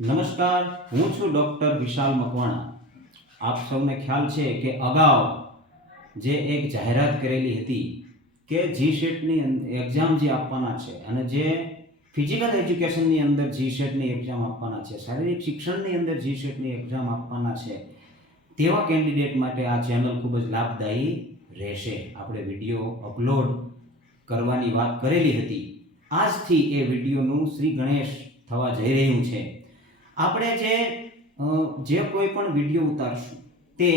નમસ્કાર, હું છું ડૉક્ટર વિશાલ મકવાણા. આપ સૌને ખ્યાલ છે કે અગાઉ જે એક જાહેરાત કરેલી હતી કે જીસેટની એક્ઝામ જે આપવાના છે અને જે ફિઝિકલ એજ્યુકેશનની અંદર જીસેટની એક્ઝામ આપવાના છે, શારીરિક શિક્ષણની અંદર જીસેટની એક્ઝામ આપવાના છે, તેવા કેન્ડિડેટ માટે આ ચેનલ ખૂબ જ લાભદાયી રહેશે. આપણે વિડીયો અપલોડ કરવાની વાત કરેલી હતી. આજથી એ વિડીયોનું શ્રી ગણેશ થવા જઈ રહ્યું છે. આપણે જે કોઈ પણ વિડીયો ઉતારશું તે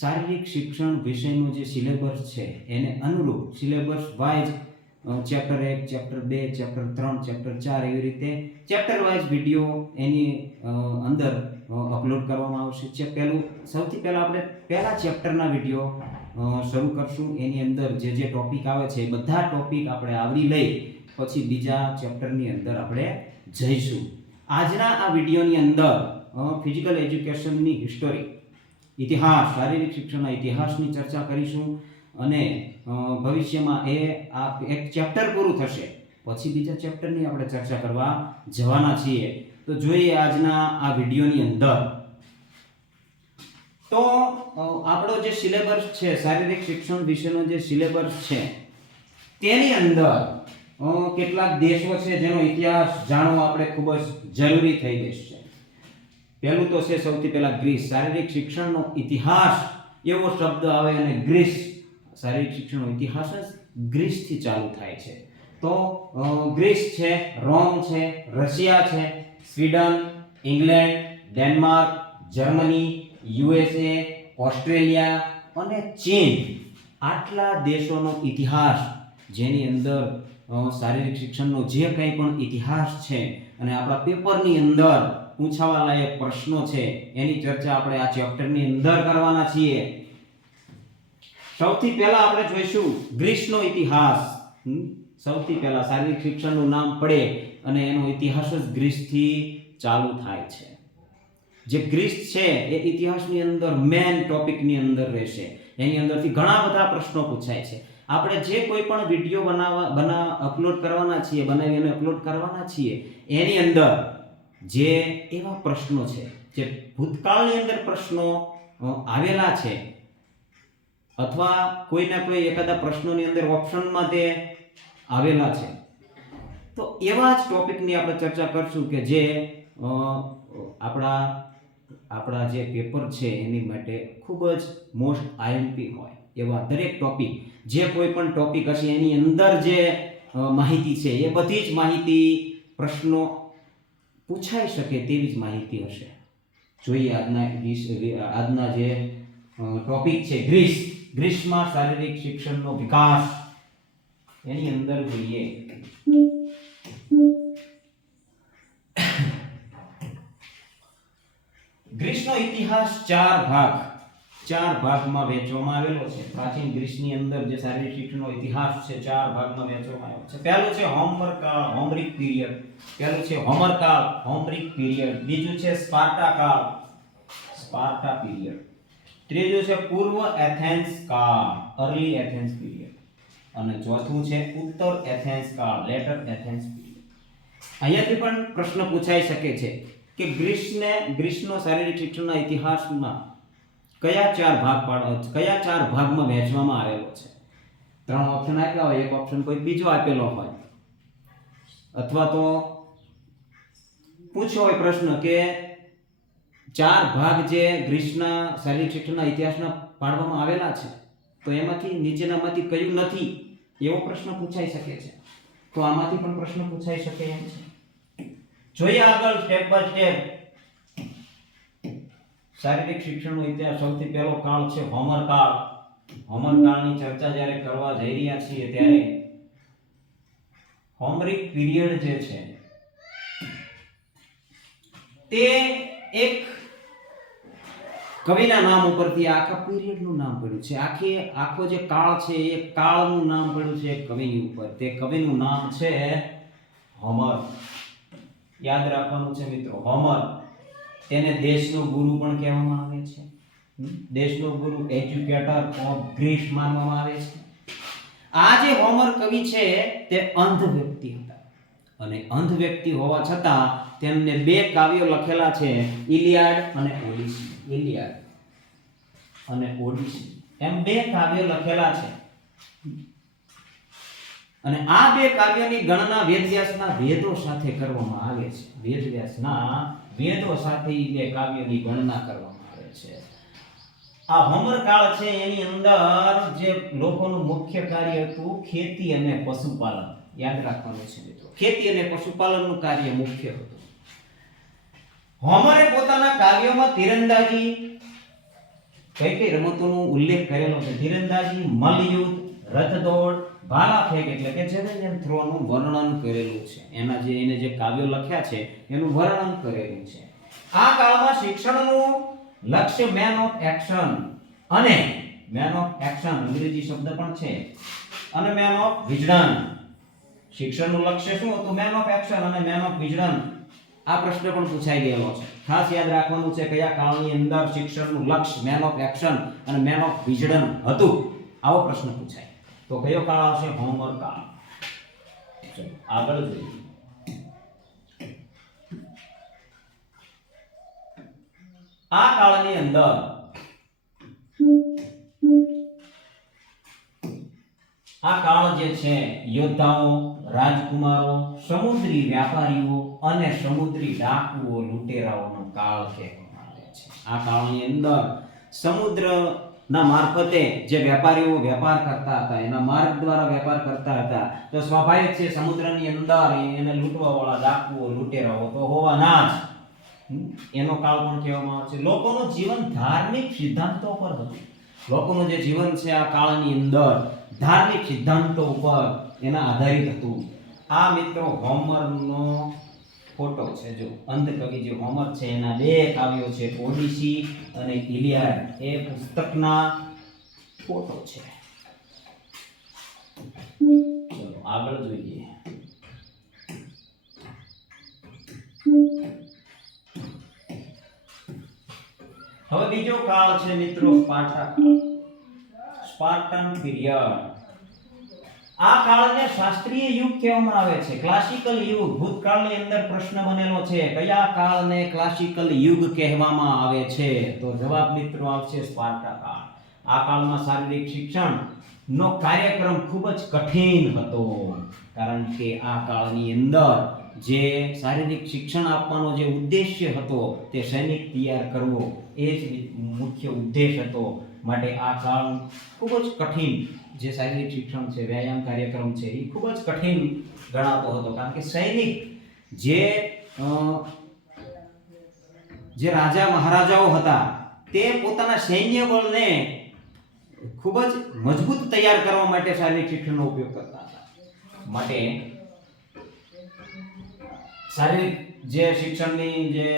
શારીરિક શિક્ષણ વિષયનો જે સિલેબસ છે એને અનુરૂપ syllabus wise chapter 1, chapter 2, chapter 3, chapter 4 એવી રીતે ચેપ્ટર વાઇઝ વિડીયો એની અંદર અપલોડ કરવામાં આવશે. સૌથી પહેલાં આપણે પહેલા ચેપ્ટરના વિડીયો શરૂ કરશું. એની અંદર જે ટોપિક આવે છે એ બધા ટોપિક આપણે આવરી લઈ પછી બીજા ચેપ્ટરની અંદર આપણે જઈશું. આજના આ વિડીયોની અંદર ફિઝિકલ એજ્યુકેશનની હિસ્ટોરી, ઇતિહાસ, શારીરિક શિક્ષણના ઇતિહાસની ચર્ચા કરીશું અને ભવિષ્યમાં આ એક ચેપ્ટર પૂરું થશે પછી બીજા ચેપ્ટરની આપણે ચર્ચા કરવા જવાના છીએ. તો જોઈએ આજના આ વિડીયોની અંદર. તો આપણો જે સિલેબસ છે, શારીરિક શિક્ષણ વિશેનો જે સિલેબસ છે તેની અંદર કેટલાક દેશો છે જેનો ઇતિહાસ જાણવો આપણે ખૂબ જ જરૂરી થઈ જશે. પહેલું તો છે સૌથી પહેલા ગ્રીસ. શારીરિક શિક્ષણનો ઇતિહાસ એવો શબ્દ આવે અને ગ્રીસ, શારીરિક શિક્ષણનો ઇતિહાસ જ ગ્રીસથી ચાલુ થાય છે. તો ગ્રીસ છે, રોમ છે, રશિયા છે, Sweden, England, Denmark, Germany, USA, Australia અને ચીન, આટલા દેશોનો ઇતિહાસ જેની અંદર શારીરિક શિક્ષણનો જે કંઈ પણ ઇતિહાસ છે અને આપણા પેપરની અંદર પૂછાવા લાયક પ્રશ્નો છે એની ચર્ચા આપણે આ ચેપ્ટરની અંદર કરવાના છીએ. સૌથી પહેલા આપણે જોઈશું ગ્રીસનો ઇતિહાસ. સૌથી પહેલા શારીરિક શિક્ષણનું નામ પડે અને એનો ઇતિહાસ જ ગ્રીસથી ચાલુ થાય છે. જે ગ્રીસ છે એ ઇતિહાસની અંદર મેઇન ટોપિકની અંદર રહેશે. એની અંદરથી ઘણા બધા પ્રશ્નો પૂછાય છે. આપણે જે કોઈ પણ વિડીયો અપલોડ કરવાના છીએ, બનાવી અને અપલોડ કરવાના છીએ, એની અંદર જે એવા પ્રશ્નો છે જે ભૂતકાળની અંદર પ્રશ્નો આવેલા છે અથવા કોઈના કોઈ એકાદા પ્રશ્નોની અંદર ઓપ્શનમાં તે આવેલા છે, તો એવા જ ટોપિકની આપણે ચર્ચા કરશું કે જે આપણા જે પેપર છે એની માટે ખૂબ જ મોસ્ટ આઈએમપી હોય એવા દરેક ટોપિક, જે કોઈ પણ ટોપિક હશે એની અંદર જે માહિતી છે એ બધી જ માહિતી પ્રશ્નો પૂછાઈ શકે તેવી જ માહિતી હશે. જોઈએ આજના જે ટોપિક છે ગ્રીસમાં શારીરિક શિક્ષણનો વિકાસ. એની અંદર જોઈએ ગ્રીસનો ઇતિહાસ ચાર ભાગમાં વહેંચવામાં આવેલો છે. પ્રાચીન ગ્રીસની અંદર જે શારીરિક શિક્ષણનો ઇતિહાસ છે 4 ભાગમાં વહેંચવામાં આવ્યો છે. પહેલું છે હોમરિક પીરિયડ. બીજું છે સ્પાર્ટા પીરિયડ. ત્રીજું છે પૂર્વ એથેન્સ કાળ, અર્લી એથેન્સ પીરિયડ. અને ચોથું છે ઉત્તર એથેન્સ કાળ, લેટર એથેન્સ પીરિયડ. અહીંયાથી પણ પ્રશ્ન પૂછાઈ શકે છે કે ગ્રીસનો શારીરિક શિક્ષણના ઇતિહાસમાં કયા ચાર ભાગમાં વહેંચવામાં આવેલો છે. 3 ઓપ્શન આપ્યા હોય, એક ઓપ્શન કોઈ બીજો આપેલો હોય, અથવા તો પૂછ્યો હોય પ્રશ્ન કે 4 ભાગ જે ગ્રીસના શારીરિક શિક્ષણના ઇતિહાસના પાડવામાં આવેલા છે તો એમાંથી નીચેનામાંથી કયું નથી, એવો પ્રશ્ન પૂછાઈ શકે છે. તો આમાંથી પણ પ્રશ્ન પૂછાઈ શકે એમ છે. જોઈએ આગળ સ્ટેપ બાય સ્ટેપ. શારીરિક શિક્ષણનો ઇતિહાસ સૌથી પહેલો કાળ છે હોમર કાળની ચર્ચા જ્યારે કરવા જઈ રહ્યા છીએ ત્યારે હોમરિક પીરિયડ જે છે તે એક કવિના નામ ઉપરથી આખા પીરિયડનું નામ પડ્યું છે. આખો જે કાળ છે એ કાળનું નામ પડ્યું છે એક કવિની ઉપર. તે કવિનું નામ છે હોમર. યાદ રાખવાનું છે મિત્રો, હોમર. તેને દેશનો ગુરુ પણ કહેવામાં આવે છે. દેશનો ગુરુ, એજ્યુકેટર ઓફ ગ્રીસ માનવામાં આવે છે. આ જે હોમર કવિ છે તે અંધ વ્યક્તિ હતા. અને અંધ વ્યક્તિ હોવા છતાં તેમને બે કાવ્યો લખેલા છે, ઇલિયાડ અને ઓડિસી. ઇલિયાડ અને ઓડિસી એમ બે કાવ્યો લખેલા છે. અને આ બે કાવ્યોની ગણના વેદવ્યાસના વેદો સાથે કરવામાં આવે છે. વેદવ્યાસના વેદો સાથે બે કાવ્યોની ગણના કરવામાં આવે છે. આ હોમર કાળ છે એની અંદર જે લોકોનું મુખ્ય કાર્ય હતું ખેતી અને પશુપાલન. યાદ રાખવાનું છે મિત્રો, ખેતી અને પશુપાલનનું કાર્ય મુખ્ય હતું. હોમરે પોતાના કાવ્યોમાં તીરંદાજી કઈ કઈ રમતોનો ઉલ્લેખ કરેલો છે. તીરંદાજી, મલ્લયુદ્ધ, રથદોડ, ભાલા ફેંક એટલે કે જેવેલિન થ્રો નું વર્ણન કરેલું છે. એને જે કાવ્યો લખ્યા છે એનું વર્ણન કરેલું છે. આ કાળમાં શિક્ષણનું લક્ષ્ય મેન ઓફ એક્શન અને મેન ઓફ એક્શન અંગ્રેજી શબ્દ પણ છે, અને મેન ઓફ વિઝડન. શિક્ષણનું લક્ષ્ય શું હતું? મેન ઓફ એક્શન અને મેન ઓફ વિઝડન. આ પ્રશ્ન પણ પૂછાઈ ગયેલો છે. ખાસ યાદ રાખવાનું છે કયા કાળની અંદર શિક્ષણનું લક્ષ્ય મેન ઓફ એક્શન અને મેન ઓફ વિઝડન હતું. આવો પ્રશ્ન પૂછાય તો કયો કાળ આવશે? હોમર કાળ. ચલો આગળ જોઈએ. આ કાળની અંદર આ કાળ જે છે યોદ્ધાઓ, રાજકુમારો, સમુદ્રી વ્યાપારીઓ અને સમુદ્રી ડાકુઓ, લૂંટેરાઓનો કાળ કહેવામાં આવે છે. આ કાળની અંદર સમુદ્રના મારફતે જે વેપારીઓ વેપાર કરતા હતા, એના માર્ગ દ્વારા વેપાર કરતા હતા, તો સ્વાભાવિક છે સમુદ્રની અંદર એને લૂંટવા વાળા ડાકુઓ, લૂંટેરાઓ તો હોવાના જ. એનો કાળ પણ કહેવામાં આવે છે. લોકોનું જીવન ધાર્મિક સિદ્ધાંતો પર હતું. લોકોનું જે જીવન છે આ કાળની અંદર ધાર્મિક સિદ્ધાંતો ઉપર એના આધારિત હતું. આ મિત્રો હોમરનો ફોટો છે. જો અંત કવિ જે હોમર છે એના બે કાવ્યો છે, ઓડિસી અને ઇલિયાડ. એ પુસ્તકના ફોટો છે. ચલો આગળ જોઈએ. હવે બીજો કાળ છે મિત્રો સ્પાર્ટા કાળ. સ્પાર્ટન પીરિયડ. આ કાળને શાસ્ત્રીય યુગ કહેવામાં આવે છે, ક્લાસિકલ યુગ. ભૂતકાળની અંદર પ્રશ્ન બનેલો છે કયા કાળને ક્લાસિકલ યુગ કહેવામાં આવે છે? તો જવાબ મિત્રો આવશે સ્પાર્ટા કાળ. આ કાળમાં શારીરિક શિક્ષણ નો કાર્યક્રમ ખૂબ જ કઠિન હતો, કારણ કે આ કાળની અંદર જે શારીરિક શિક્ષણ આપવાનો જે ઉદ્દેશ્ય હતો તે સૈનિક તૈયાર કરવો એ જ મુખ્ય ઉદ્દેશ હતો. માટે આ કાળ ખૂબ જ કઠિન, જે શારીરિક શિક્ષણ છે, વ્યાયામ કાર્યક્રમ છે, એ ખૂબ જ કઠિન ગણાતો હતો, કારણ કે સૈનિક જે રાજા મહારાજાઓ હતા તે પોતાના સૈન્ય બળને ખૂબ જ મજબૂત તૈયાર કરવા માટે શારીરિક શિક્ષણનો ઉપયોગ કરતા હતા. માટે શારીરિક જે શિક્ષણની જે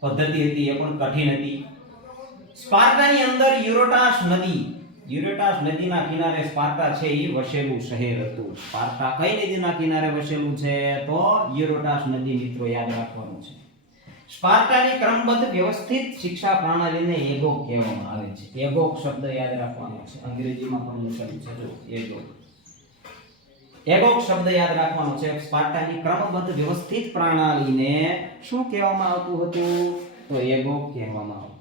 પદ્ધતિ હતી એ પણ કઠિન હતી. સ્પાર્ટાની અંદર યુરેટાસ નદીના કિનારે સ્પાર્ટા છે એ વસેલું શહેર હતું. સ્પાર્ટા કઈ નદીના કિનારે વસેલું છે? તો યુરેટાસ નદી મિત્રો યાદ રાખવાનું છે. સ્પાર્ટાની ક્રમબદ્ધ વ્યવસ્થિત શિક્ષા પ્રણાલીને એગોગ કહેવામાં આવે છે. એગોગ શબ્દ યાદ રાખવાનો છે, અંગ્રેજીમાં પણ લખેલું છે. જો એગોગ શબ્દ યાદ રાખવાનો છે. સ્પાર્ટાની ક્રમબદ્ધ વ્યવસ્થિત પ્રણાલીને શું કહેવામાં આવતું હતું? તો એગોગ કહેવામાં આવતું.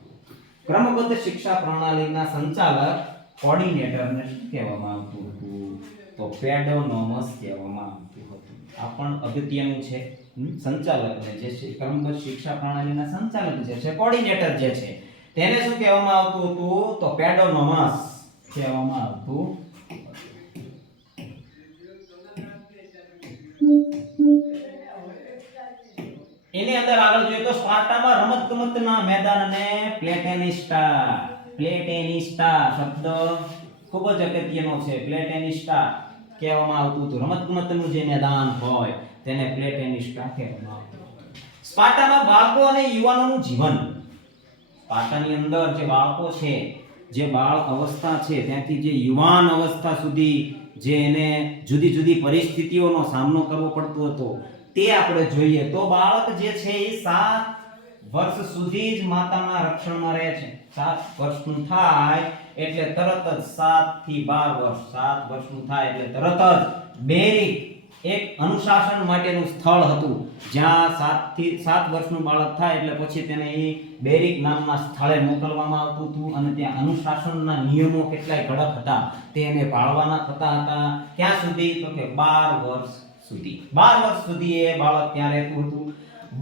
ક્રમબદ્ધ શિક્ષા પ્રણાલીના સંચાલક કોઓર્ડિનેટરને શું કહેવામાં આવતું હતું? તો પેડોનોમસ કહેવામાં આવતું હતું. આ પણ અગત્યનું છે. સંચાલકને જે છે ક્રમબદ્ધ શિક્ષા પ્રણાલીના સંચાલક જે છે, કોઓર્ડિનેટર જે છે, તેને શું કહેવામાં આવતું હતું? તો પેડોનોમસ કહેવામાં આવતું. એની અંદર આગળ જોઈએ તો સ્પાર્ટામાં રમતગમતના મેદાનને પ્લેટેનિસ્ટા શબ્દ ખૂબ જ અગત્યનો છે. પ્લેટેનિસ્ટા કહેવામાં આવતું હતું. રમતગમતનું જે મેદાન હોય તેને પ્લેટેનિસ્ટા કહેવામાં આવતું હતું. સ્પાર્ટામાં બાળકો અને યુવાનોનું જીવન. સ્પાર્ટાની અંદર જે બાળકો છે, જે બાળ અવસ્થા છે, ત્યાંથી જે યુવાન અવસ્થા સુધી જે એને જુદી જુદી પરિસ્થિતિઓનો સામનો કરવો પડતો હતો તે આપણે જોઈએ તો બાળક જે છે એ 7 વર્ષ સુધી જ માતાના રક્ષણમાં રહે છે. 7 વર્ષનું થાય એટલે તરત જ 7 થી 12 વર્ષ, 7 વર્ષનું થાય એટલે તરત જ બેરી એક અનુશાસન માટેનું સ્થળ હતું, જ્યાં 7 થી 7 વર્ષનું બાળક થાય એટલે પછી તેને એ બેરિક નામના સ્થળે મોકલવામાં આવતું હતું અને ત્યાં અનુશાસનના નિયમો કેટલાય કડક હતા, તેને પાળવાના થતા હતા. ક્યાં સુધી? તો કે 12 વર્ષ સુધી. 12 વર્ષ સુધી એ બાળક ત્યાં રહેતું હતું.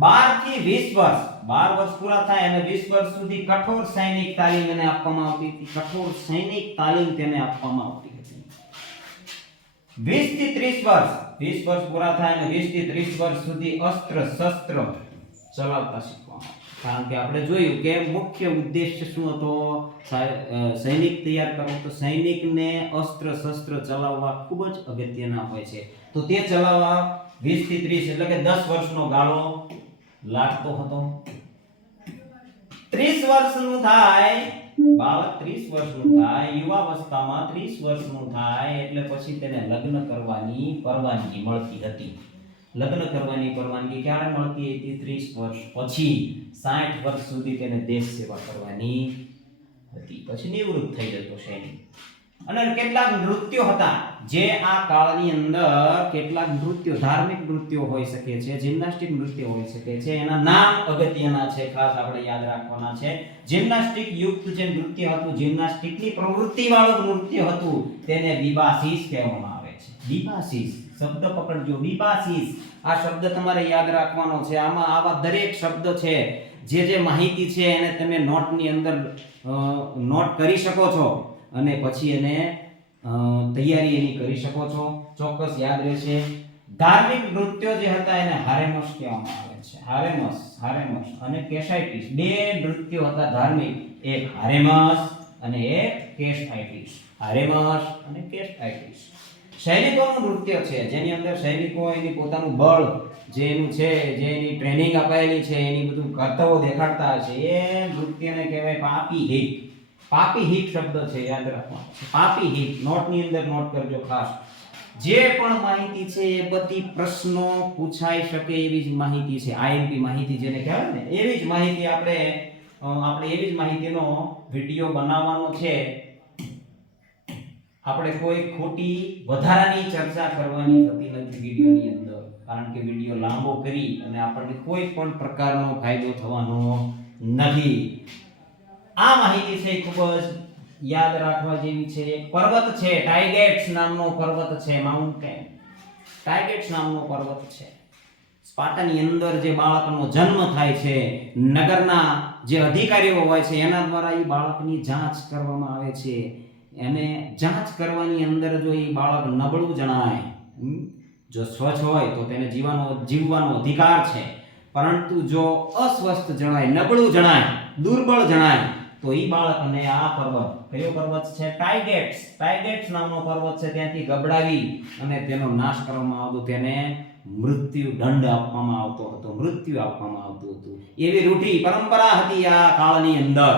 12 થી 20 વર્ષ, 12 વર્ષ પૂરા થાય અને 20 વર્ષ સુધી કઠોર સૈનિક તાલીમ એને આપવામાં આવતી હતી. કઠોર સૈનિક તાલીમ તેને આપવામાં આવતી હતી. 20 થી 30 વર્ષ, 20 વર્ષ પૂરા થાય અને 20 થી 30 વર્ષ સુધી અસ્ત્ર શસ્ત્ર ચલાવતા શીખવામાં. કારણ કે આપણે જોયું કે મુખ્ય ઉદ્દેશ્ય શું હતો? સૈનિક તૈયાર કરવો. તો સૈનિકને અસ્ત્ર શસ્ત્ર ચલાવવા ખૂબ જ અગત્યના હોય છે. તો તે ચલાવવા 20 થી 30 એટલે કે 10 વર્ષનો ગાળો લાગતો હતો. 30 વર્ષનું થાય બાળક, 30 વર્ષનું થાય, યુવાવસ્થામાં 30 વર્ષનું થાય એટલે પછી તેને લગ્ન કરવાની પરવાનગી મળતી હતી. લગ્ન કરવાની પરવાનગી ક્યારે મળતી હતી? 30 વર્ષ પછી. 60 વર્ષ સુધી તેને દેશ સેવા કરવાની હતી. પછી નિવૃત્ત થઈ જતો સૈનિક. અને કેટલાક નૃત્યો હતા જે આ કાળની અંદર, કેટલાક નૃત્યો, ધાર્મિક નૃત્યો હોઈ શકે છે, જિમ્નાસ્ટિક નૃત્ય હોઈ શકે છે. એના નામ અગત્યના છે, ખાસ આપણે યાદ રાખવાના છે. જિમ્નાસ્ટિક યુક્ત જે નૃત્ય હતું, જિમ્નાસ્ટિકની પ્રવૃત્તિ વાળું નૃત્ય હતું, તેને વિબાસીસ કહેવામાં આવે છે. વિબાસીસ શબ્દ પકડજો, વિબાસીસ. આ શબ્દ તમારે યાદ રાખવાનો છે. આમાં આવા દરેક શબ્દ છે, જે માહિતી છે એને તમે નોટની અંદર નોટ કરી શકો છો અને પછી એને તૈયારી એની કરી શકો છો, ચોક્કસ યાદ રહેશે. ધાર્મિક નૃત્યો જે હતા એને હારેમસ કહેવામાં આવે છે. હારેમસ અને કેસાઇટિસ બે નૃત્યો હતા ધાર્મિક, એક હારેમસ અને એક કેસાઇટિસ. હારેમસ અને કેસાઇટિસ સૈનિકોનું નૃત્ય છે, જેની અંદર સૈનિકો એની પોતાનું બળ જે એનું છે, જે એની ટ્રેનિંગ અપાયેલી છે, એની બધું કર્તવ્યો દેખાડતા છે, એ નૃત્યને કહેવાય પાપી હિટ. પાપી હિટ શબ્દ છે, યાદ રાખવાનો છે. પાપી હિટ નોટની અંદર નોટ કરજો ખાસ. જે પણ માહિતી છે એ બધી પ્રશ્નો પૂછાઈ શકે એવી જ માહિતી છે. આઈએમપી માહિતી જેને કહેવાય ને, એવી જ માહિતી આપણે એવી જ માહિતીનો વિડિયો બનાવવાનો છે. આપણે કોઈ ખોટી વધારાની ચર્ચા કરવાની થતી નથી વિડિયોની અંદર, કારણ કે વિડિયો લાંબો કરી અને આપણને કોઈ પણ પ્રકારનો ફાયદો થવાનો નથી. આ માહિતી છે ખૂબ જ યાદ રાખવા જેવી છે. એક પર્વત છે, ટાઇગેટ્સ નામનો પર્વત છે, માઉન્ટેન ટાઇગેટ્સ નામનો પર્વત છે. સ્પાર્ટાની અંદર જે બાળકનો જન્મ થાય છે, નગરના જે અધિકારીઓ હોય છે એના દ્વારા એ બાળકની જાંચ કરવામાં આવે છે. એને જાંચ કરવાની અંદર જો એ બાળક નબળું જણાય, જો સ્વચ્છ હોય તો તેને જીવવાનો અધિકાર છે, પરંતુ જો અસ્વસ્થ જણાય, નબળું જણાય, દુર્બળ જણાય તો એ બાળકને આ પર્વત, કયો પર્વત છે? ટાઇગેટ્સ નામનો પર્વત છે, ત્યાંથી ગબડાવી અને તેનો નાશ કરવામાં આવતો, તેને મૃત્યુ દંડ આપવામાં આવતો હતો, મૃત્યુ આપવામાં આવતું હતું. એવી રૂઢી પરંપરા હતી આ કાળની અંદર.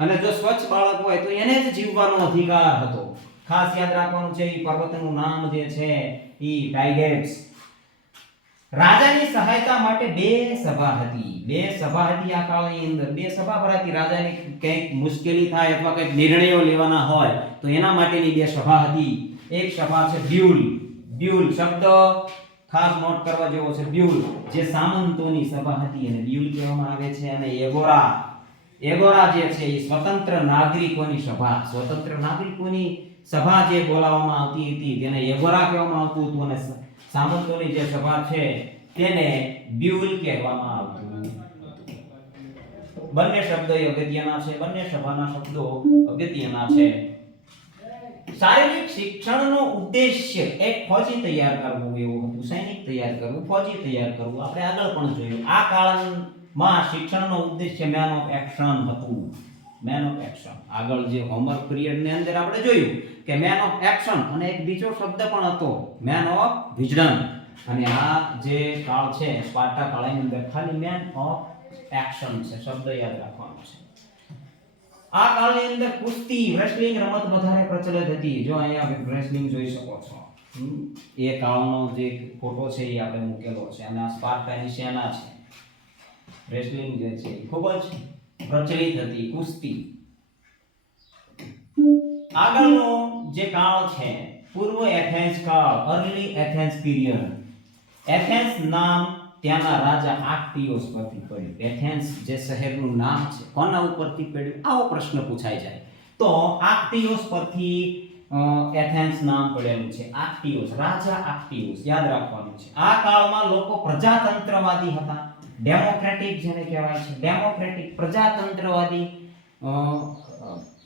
અને જો સ્વચ્છ બાળક હોય તો એને જ જીવવાનો અધિકાર હતો. ખાસ યાદ રાખવાનું છે, એ પર્વતનું નામ જે છે એ ટાઇગેટ્સ. રાજાની સહાયતા માટે બે સભા હતી આ કાળની અંદર. બે સભા ભરાતી. રાજાને કંઈક મુશ્કેલી થાય અથવા કંઈક નિર્ણયો લેવાના હોય તો એના માટેની બે સભા હતી. એક સભા છે બ્યુલ શબ્દ ખાસ નોટ કરવા જેવો છે. બ્યુલ જે સામંતોની સભા હતી એને બ્યુલ કહેવામાં આવે છે. અને એગોરા જે છે એ સ્વતંત્ર નાગરિકોની સભા જે બોલાવવામાં આવતી હતી તેને એગોરા કહેવામાં આવતું હતું. અને સામંતોની જે સભા છે તેને બ્યુલ કહેવામાં આવતું હતું. બંને શબ્દો અગત્યના છે, બંને સભાના શબ્દો અગત્યના છે. શારીરિક શિક્ષણનો ઉદ્દેશ્ય એક ફોજી તૈયાર કરવું એવું હતું. સૈનિક તૈયાર કરવું, ફોજી તૈયાર કરવું. આપણે આગળ પણ જોયું. આ કાળમાં શિક્ષણનો ઉદ્દેશ્ય મેન ઓફ એક્શન હતું. મેન ઓફ એક્શન આગળ જે હોમવર્ક પીરિયડની અંદર આપણે જોયું કે મેન ઓફ એક્શન અને એક બીજો શબ્દ પણ હતો મેન ઓફ વિઝડમ. અને આ જે કાળ છે સ્પાર્ટા કાળની અંદર ખાલી મેન ઓફ એક્શન છે, શબ્દ યાદ રાખવાનો છે. આ કાળની અંદર કુસ્તી, રેસલિંગ રમત વધારે પ્રચલિત હતી. જો અહીંયા રેસલિંગ જોઈ શકો છો. એ કાળનો જે ફોટો છે એ આપણે મૂકેલો છે. અને આ સ્પાર્ટાની સેના છે. રેસલિંગ જે છે ખૂબ જ પ્રચલિત હતી, કુસ્તી. આગળનો જે કાળ છે પૂર્વ એથેન્સ કાળ, અર્લી એથેન્સ પીરિયડ. એથેન્સ નામ ત્યાંના રાજા આક્ટિયોસ પરથી પડ્યું. એથેન્સ જે શહેરનું નામ છે કોના ઉપરથી પડ્યું, આવો પ્રશ્ન પૂછાઈ જાય તો આક્ટિયોસ પરથી એથેન્સ નામ પડેલું છે. આક્ટિયોસ, રાજા આક્ટિયોસ યાદ રાખવાનું છે. આ કાળમાં લોકો પ્રજાતંત્રવાદી હતા. ડેમોક્રેટિક જેને કહેવાય છે, ડેમોક્રેટિક પ્રજાતંત્રવાદી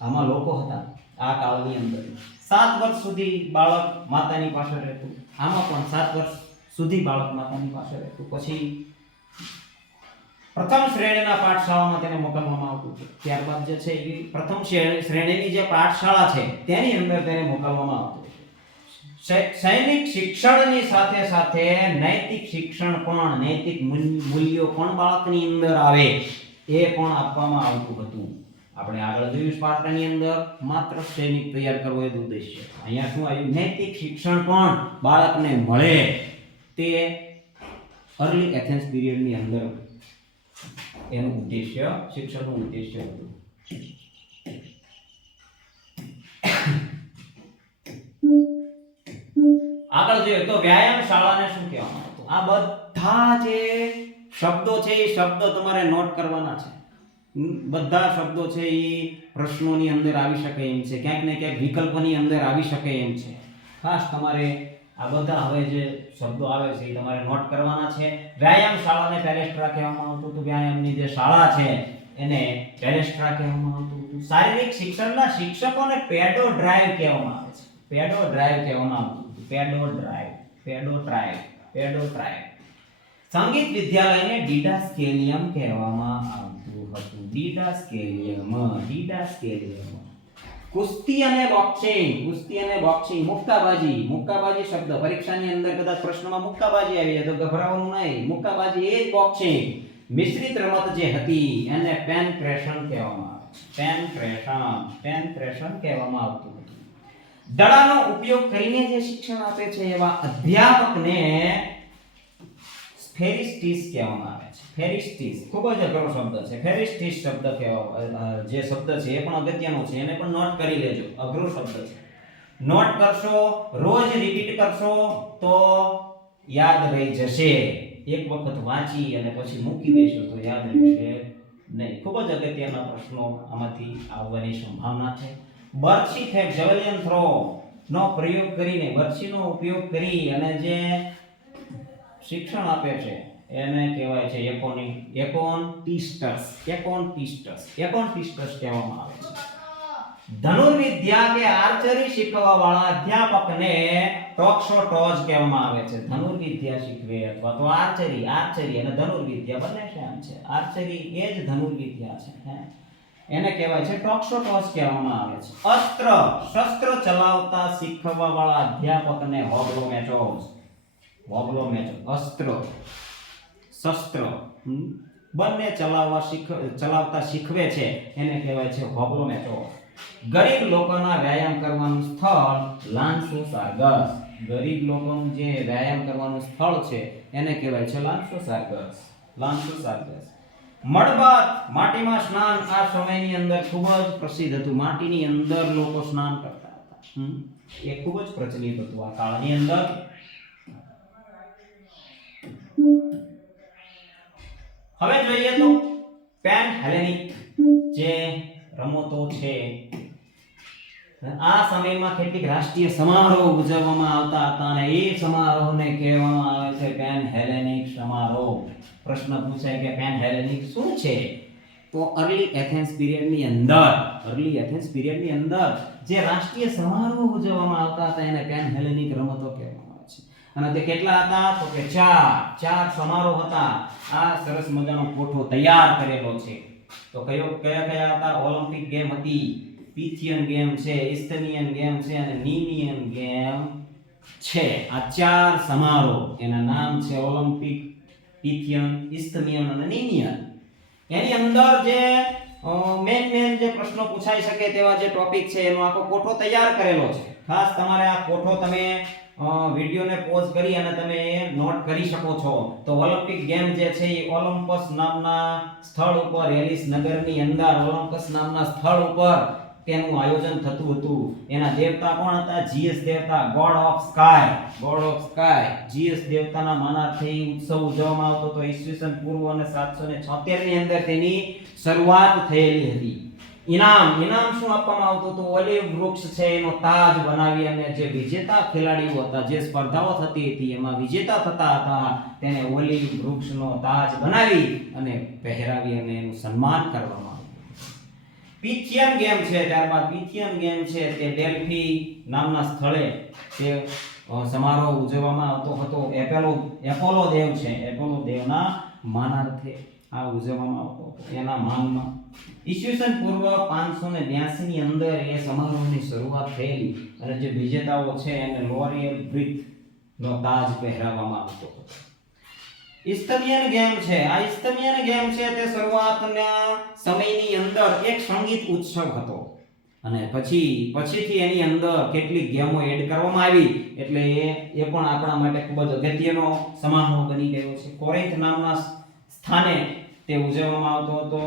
આમાં લોકો હતા આ કાળની અંદર. 7 વર્ષ સુધી બાળક માતાની પાસે રહેતું. આમાં પણ 7 વર્ષ સુધી બાળક માતાની પાસે રહેતું. પછી પ્રથમ શ્રેણીના પાઠશાળામાં તેને મોકલવામાં આવતું હતું. ત્યારબાદ જે છે એ પ્રથમ શ્રેણીની જે પાઠશાળા છે તેની અંદર તેને મોકલવામાં આવતું હતું. સૈનિક શિક્ષણની સાથે સાથે નૈતિક શિક્ષણ પણ, નૈતિક મૂલ્યો પણ બાળકની અંદર આવે એ પણ આપવામાં આવતું હતું. આપણે આગળ જોયું સ્પાર્ટાની અંદર માત્ર સૈનિક તૈયાર કરવો એ જ ઉદ્દેશ્ય. અહીંયા શું આવ્યું, નૈતિક શિક્ષણ પણ બાળકને મળે તે અર્લી એથેન્સ પીરિયડની અંદર એનું ઉદ્દેશ્ય, શિક્ષણનું ઉદ્દેશ્ય હતું. આગળ જોઈએ તો વ્યાયામ શાળાને શું કહેવામાં આવતું. આ બધા જે શબ્દો છે એ શબ્દો તમારે નોટ કરવાના છે. બધા શબ્દો છે એ પ્રશ્નોની અંદર આવી શકે એમ છે, ક્યાંક ને ક્યાંક વિકલ્પની અંદર આવી શકે એમ છે. ખાસ તમારે આ બધા હવે જે શબ્દો આવે છે એ તમારે નોટ કરવાના છે. વ્યાયામ શાળાને પેલેસ્ટ્રા કહેવામાં આવતું હતું. વ્યાયામની જે શાળા છે એને પેલેસ્ટ્રા કહેવામાં આવતું હતું. શારીરિક શિક્ષણના શિક્ષકોને પેડો ડ્રાઈવ કહેવામાં આવે છે. પેડો ડ્રાઈવ કહેવામાં આવતું હતું. પેડો ડ્રાઈવ, પેડો ડ્રાઈવ, પેડો ડ્રાઈવ. સંગીત વિદ્યાલયને ડીડાસ્કેલિયમ કહેવામાં આવતું હતું. ડીડાસ્કેલિયમ, ડીડાસ્કેલિયમ. કુસ્તી અને બોક્સિંગ, કુસ્તી અને બોક્સિંગ. મુક્કાબાજી, મુક્કાબાજી શબ્દ પરીક્ષાની અંદર કદાચ પ્રશ્નમાં મુક્કાબાજી આવી જાય તો ગભરાવાનું નહીં. મુક્કાબાજી એ જ બોક્સિંગ. મિશ્રિત રમત જે હતી એને પેનટ્રેશન કહેવામાં આવે છે. પેનટ્રેશન, પેનટ્રેશન કહેવામાં આવતું હતું. દડાનો ઉપયોગ કરીને જે શિક્ષણ આપે છે એવા અધ્યાપકને ફેરિસ્ટિસ કહેવામાં આવે છે. ફેરિસ્ટિસ ખૂબ જ અઘરો શબ્દ છે. ફેરિસ્ટિસ શબ્દ જે શબ્દ છે એ પણ અગત્યનો છે, એને પણ નોટ કરી લેજો. અઘરો શબ્દ છે, નોટ કરશો, રોજ રિપીટ કરશો તો યાદ રહી જશે. એક વખત વાંચી અને પછી મૂકી દેશો તો યાદ રહેશે નહીં. ખૂબ જ અગત્યના પ્રશ્નો આમાંથી આવવાની સંભાવના છે. બરછી ફેંક, જેવેલિયન થ્રો નો પ્રયોગ કરીને, બરછીનો ઉપયોગ કરી અને જે શિક્ષણ આપે છે એને કહેવાય છે એકોન્ટિસ્ટસ. એકોન્ટિસ્ટસ, એકોન્ટિસ્ટસ કહેવામાં આવે છે. ધનુર્વિદ્યા કે આર્ચરી શીખવવા વાળા અધ્યાપકને ટોક્સોટોઝ કહેવામાં આવે છે. ધનુર્વિદ્યા શીખવે અથવા તો આર્ચરી, આર્ચરી અને ધનુર્વિદ્યા બંને સેમ છે. આર્ચરી એ જ ધનુર્વિદ્યા છે, એને કહેવાય છે ટોક્સોટોઝ કહેવામાં આવે છે. અસ્ત્ર, શસ્ત્ર ચલાવતા શીખવવા વાળા અધ્યાપકને હોગ્લોમેટોઝ, હોગ્લોમેટો. અસ્ત્ર, શસ્ત્ર બંને ચલાવતા શીખવે છે એને કહેવાય છે હોગ્લોમેટોઝ. ગરીબ લોકોના વ્યાયામ કરવાનું સ્થળ લાન્સોસાર્ગસ. ગરીબ લોકોનું જે વ્યાયામ કરવાનું સ્થળ છે એને કહેવાય છે લાન્સોસાર્ગસ, લાન્સોસાર્ગસ. મડબાથ, માટીમાં સ્નાન આ સમયની અંદર ખૂબ જ પ્રસિદ્ધ હતું. માટીની અંદર લોકો સ્નાન કરતા હતા. એ ખૂબ જ પ્રચલિત હતું આ કાળની અંદર. હવે જોઈએ તો પેન હેલેનિક જે રમતો છે. આ સમયમાં કેટલીક રાષ્ટ્રીય સમારોહ ઉજવવામાં આવતા હતા અને એ સમારોહને કહેવામાં આવે છે પેન હેલેનિક સમારોહ. પ્રશ્ન પૂછાય કે પેન હેલેનિક શું છે? તો અર્લી એથેન્સ પીરિયડની અંદર, અર્લી એથેન્સ પીરિયડની અંદર જે રાષ્ટ્રીય સમારોહ ઉજવવામાં આવતા હતા એને પેન હેલેનિક રમતો કહેવામાં આવે છે. અને તે કેટલા હતા? તો કે ચાર સમારોહ હતા. આ સરસ મજાનો કોઠો તૈયાર કરેલો છે. તો કયા હતા? ઓલિમ્પિક ગેમ હતી, પિથિયન ગેમ છે, ઇસ્થમિયન ગેમ છે અને નીમિયન ગેમ છે. આ 4 સમારોહ, એના નામ છે ઓલિમ્પિક, પિથિયન, ઇસ્થમિયન અને નીમિયન. એની અંદર જે મેન જે પ્રશ્નો પૂછાઈ શકે તેવા જે ટોપિક છે એનો આખો કોઠો તૈયાર કરેલો છે. ખાસ તમારે આ કોઠો તમે વિડિયોને પોઝ કરી અને તમે નોટ કરી શકો છો. તો ઓલિમ્પિક ગેમ જે છે એ ઓલિમ્પસ નામના સ્થળ ઉપર, એલિસ નગરની અંદર ઓલિમ્પસ નામના સ્થળ ઉપર તેનું આયોજન થતું હતું. એના દેવતા કોણ હતા? જીએસ દેવતા, god of sky. God of sky જીએસ દેવતાના માનાર્થે ઉત્સવ ઉજવવામાં આવતો હતો. ઈસવીસન પૂર્વ અને 776 ની અંદર તેની શરૂઆત થયેલી હતી. ઇનામ શું આપવામાં આવતું હતું? ઓલિવ વૃક્ષ છે એનો તાજ બનાવી અને જે વિજેતા ખેલાડીઓ હતા, જે સ્પર્ધાઓ થતી હતી એમાં વિજેતા થતા હતા, તેને ઓલિવ વૃક્ષનો તાજ બનાવી અને પહેરાવી અને એનું સન્માન કરવામાં આવતું. પિથિયન ગેમ છે, ત્યારબાદ પિથિયન ગેમ છે તે ડેલ્ફી નામના સ્થળે તે સમારોહ ઉજવવામાં આવતો હતો. એપોલો દેવ છે, એપોલો દેવના માનાર્થે આ ઉજવવામાં આવતો હતો એના માનમાં. ઈસવીસન પૂર્વ 582 ની અંદર એ સમારોહની શરૂઆત થયેલી અને જે વિજેતાઓ છે એને લોરિયલ બ્રિથ નો તાજ પહેરાવવામાં આવતો હતો. ઇસ્તમિયન ગેમ છે, આ ઇસ્તમિયન ગેમ છે તે શરૂઆતના સમયની અંદર એક સંગીત ઉત્સવ હતો અને પછીથી એની અંદર કેટલીક ગેમો એડ કરવામાં આવી એટલે એ પણ આપણા માટે ખૂબ જ અગત્યનો સમારોહ બની ગયો છે. કોરિન્થ નામના સ્થાને તે ઉજવવામાં આવતો હતો.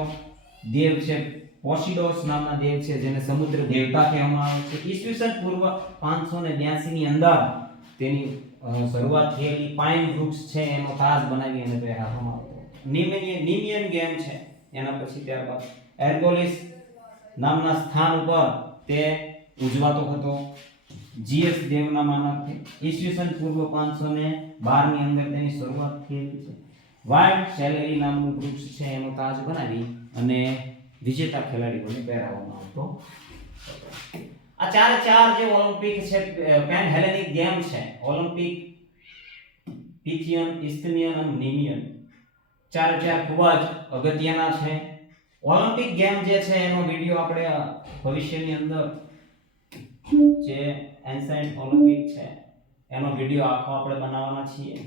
દેવ છે પોસિડોસ નામના દેવ છે જેને સમુદ્ર દેવતા કહેવામાં આવે છે. ઈસવીસન પૂર્વ 582 ની અંદર તેની શરૂઆત થયેલી પાઇન વૃક્ષ છે એનો તાજ બનાવી અને પહેરાવવામાં આવતો. નિમિયન ગેમ છે એના પછી ત્યારબાદ એર્ગોલિસ નામના સ્થાન ઉપર તે ઉજવાતો હતો જીએસ દેવના માનાર્થે. ઈસવીસન પૂર્વ 512 ની અંદર તેની શરૂઆત થયેલી છે. વાઇલ્ડ સેલેરી નામનું વૃક્ષ છે એનો તાજ બનાવી અને વિજેતા ખેલાડીઓને પહેરાવવામાં આવતો. આ ચાર જે ઓલિમ્પિક છે પેન હેલેનિક ગેમ છે, ઓલિમ્પિક, પિથિયન, ઇસ્થમિયન અને નિમિયન, ચાર ખૂબ જ અગત્યના છે. ઓલિમ્પિક ગેમ જે છે એનો વિડિયો આપણે ભવિષ્યની અંદર જે એન્સાઇન્ટ ઓલિમ્પિક છે એનો વિડિયો આખો આપણે બનાવવાના છીએ.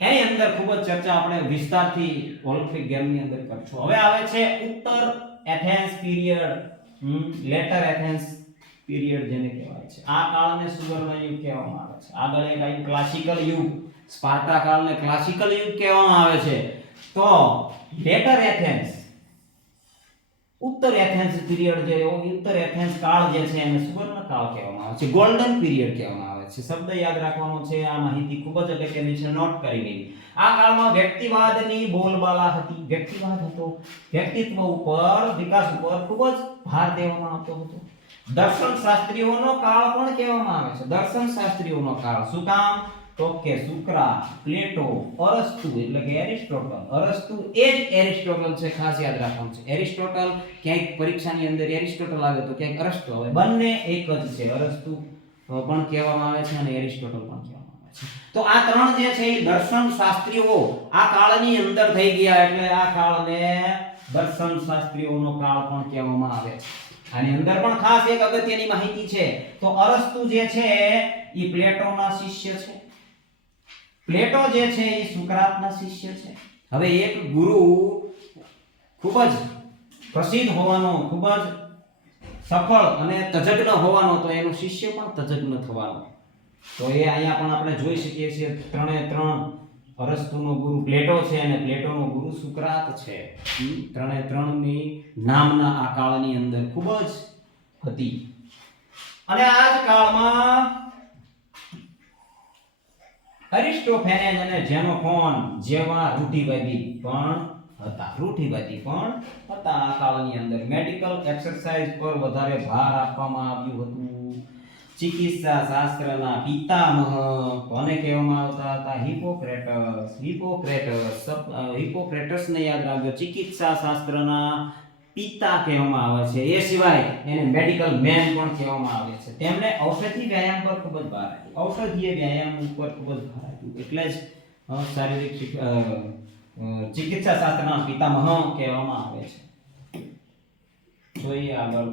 એની અંદર ખૂબ જ ચર્ચા આપણે વિસ્તારથી ઓલિમ્પિક ગેમની અંદર કરશું. હવે આવે છે ઉત્તર Athens period, letter Athens period જેને કહેવાય છે. આ કાળને સુવર્ણ યુગ કહેવામાં આવે છે. આગળ એક આવ્યું ક્લાસિકલ યુગ, સ્પાર્ટા કાળને ક્લાસિકલ યુગ કહેવામાં આવે છે. તો લેટર એથેન્સ, ઉત્તર એથેન્સ પીરિયડ જે ઉત્તર એથેન્સ કાળ જે છે એને સુવર્ણ કાળ કહેવામાં આવે છે, ગોલ્ડન પીરિયડ કહેવામાં આવે છે. શબ્દ યાદ રાખવાનો છે, આ માહિતી ખૂબ જ અગત્યની છે, નોટ કરી લેવી. આ કાળમાં વ્યક્તિવાદની બોલબાલા હતી. વ્યક્તિવાદ હતો, વ્યક્તિત્વ ઉપર, વિકાસ ઉપર ખૂબ જ ભાર દેવામાં આવતો હતો. દર્શન શાસ્ત્રીઓનો કાળ પણ કહેવામાં આવે છે. દર્શન શાસ્ત્રીઓનો કાળ શું કામ? તો કે સુકરાત, પ્લેટો, અરસ્તુ એટલે કે એરિસ્ટોટલ. અરસ્તુ એ જ એરિસ્ટોટલ છે, ખાસ યાદ રાખવાનું છે. એરિસ્ટોટલ ક્યાંક પરીક્ષાની અંદર એરિસ્ટોટલ આવે તો ક્યાંક અરસ્તુ આવે, બંને એક જ છે. અરસ્તુ પણ કહેવામાં આવે છે અને એરિસ્ટોટલ પણ કહેવામાં આવે છે. તો આ ત્રણ જે છે એ દર્શન શાસ્ત્રીઓ આ કાળની અંદર થઈ ગયા એટલે આ કાળને દર્શન શાસ્ત્રીઓનો કાળ પણ કહેવામાં આવે છે. આની અંદર પણ ખાસ એક અગત્યની માહિતી છે. તો અરસ્તુ જે છે એ પ્લેટોના શિષ્ય છે. પ્લેટો જે છે એ સુકરાતના શિષ્ય છે. હવે એક ગુરુ ખૂબ જ પ્રસિદ્ધ હોવાનો, ખૂબ જ સફળ અને તજજ્ઞ હોવાનો તો એનો શિષ્ય પણ તજજ્ઞ થવાનો. તો એ અહીંયા પણ આપણે જોઈ શકીએ છીએ ત્રણે ત્રણ. અરસ્તુનો ગુરુ પ્લેટો છે અને પ્લેટોનો ગુરુ સુકરાત છે. ત્રણે ત્રણની નામના આ કાળની અંદર ખૂબ જ હતી. અને આ જ કાળમાં એરિસ્ટોફેનેસ અને ઝેનોફોન જેવા રૂઢિવાદી પણ હતા. આ કાળની અંદર મેડિકલ એક્સરસાઇઝ પર વધારે ભાર આપવામાં આવ્યું હતું. ચિકિત્સા શાસ્ત્રના પિતામહ કોને કહેવામાં આવતા હતા? હિપોક્રેટસને યાદ રાખજો. ચિકિત્સા શાસ્ત્રના પિતા કહેવામાં આવે છે. એ સિવાય એને મેડિકલ મેન પણ કહેવામાં આવે છે. તેમણે ઔષધીય વ્યાયામ પર ખૂબ જ ભાર આપ્યો. ઔષધીય વ્યાયામ ઉપર ખૂબ જ ભાર આપ્યો. એટલે જ શારીરિક ચિકિત્સા શાસ્ત્રના પિતામહ કહેવામાં આવે છે. જોઈએ આગળ.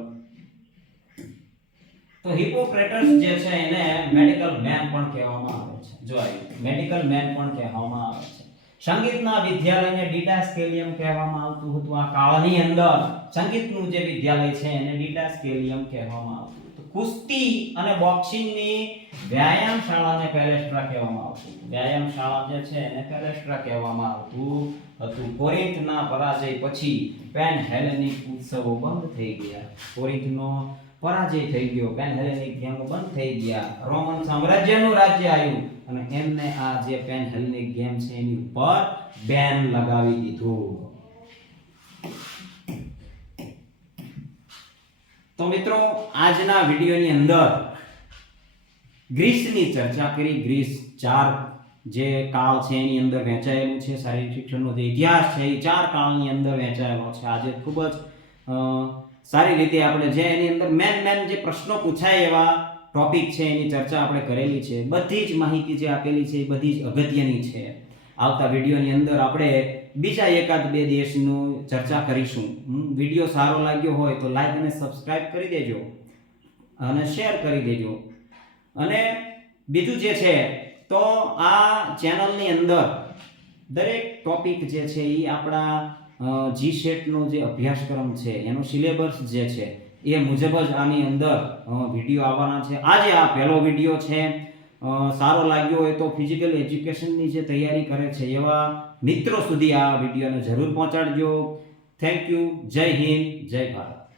તો હિપોક્રેટસ જે છે એને મેડિકલ મેન પણ કહેવામાં આવે છે. જો મેડિકલ મેન પણ કહેવામાં આવે છે. સંગીતના વિદ્યાલયને ડિડાસ્કેલિયમ કહેવામાં આવતું હતું. આ કાળની અંદર સંગીતનું જે વિદ્યાલય છે એને ડિડાસ્કેલિયમ કહેવામાં આવતું હતું. કુસ્તી અને બોક્સિંગની વ્યાયામ શાળાને પેલેસ્ટ્રા કહેવામાં આવતું. વ્યાયામ શાળા જે છે એને પેલેસ્ટ્રા કહેવામાં આવતું હતું. કોરિન્થના પરાજય પછી પેન હેલેનિક ઉત્સવો બંધ થઈ ગયા. કોરિન્થનો પરાજય થઈ ગયો, પેન હેલેનિક ગેમો બંધ થઈ ગયા, રોમન સામ્રાજ્યનું રાજ્ય આવ્યું અને એમને આ જે પેન હેલેનિક ગેમ છે એની ઉપર બેન લગાવી દીધું. તો મિત્રો આજના વિડિયોની અંદર ગ્રીસની ચર્ચા કરી. ગ્રીસ 4 જે કાળ છે એની અંદર વહેંચાયેલું છે. શારીરિક શિક્ષણનો જે ઇતિહાસ છે એ 4 કાળની અંદર વહેંચાયેલો છે. આજે ખૂબ જ સારી રીતે આપણે જે એની અંદર મેન જે પ્રશ્નો પૂછાય એવા ટોપિક છે એની ચર્ચા આપણે કરેલી છે. બધી જ માહિતી જે આપેલી છે એ બધી જ અગત્યની છે. આવતા વિડીયોની અંદર આપણે બીજા એકાદ બે દેશનું ચર્ચા કરીશું. વિડીયો સારો લાગ્યો હોય તો લાઈક અને સબસ્ક્રાઇબ કરી દેજો અને શેર કરી દેજો. અને બીજું જે છે તો આ ચેનલની અંદર દરેક ટોપિક જે છે એ આપણા જીસેટનો જે અભ્યાસક્રમ છે એનો સિલેબસ જે છે એ મુજબ જ આની અંદર વિડીયો આવવાના છે. આજે આ પહેલો વિડીયો છે. સારો લાગ્યો હોય તો ફિઝિકલ એજ્યુકેશનની જે તૈયારી કરે છે એવા મિત્રો સુધી આ વિડીયોને જરૂર પહોંચાડજો. Thank you. જય હિન્દ, જય ભારત.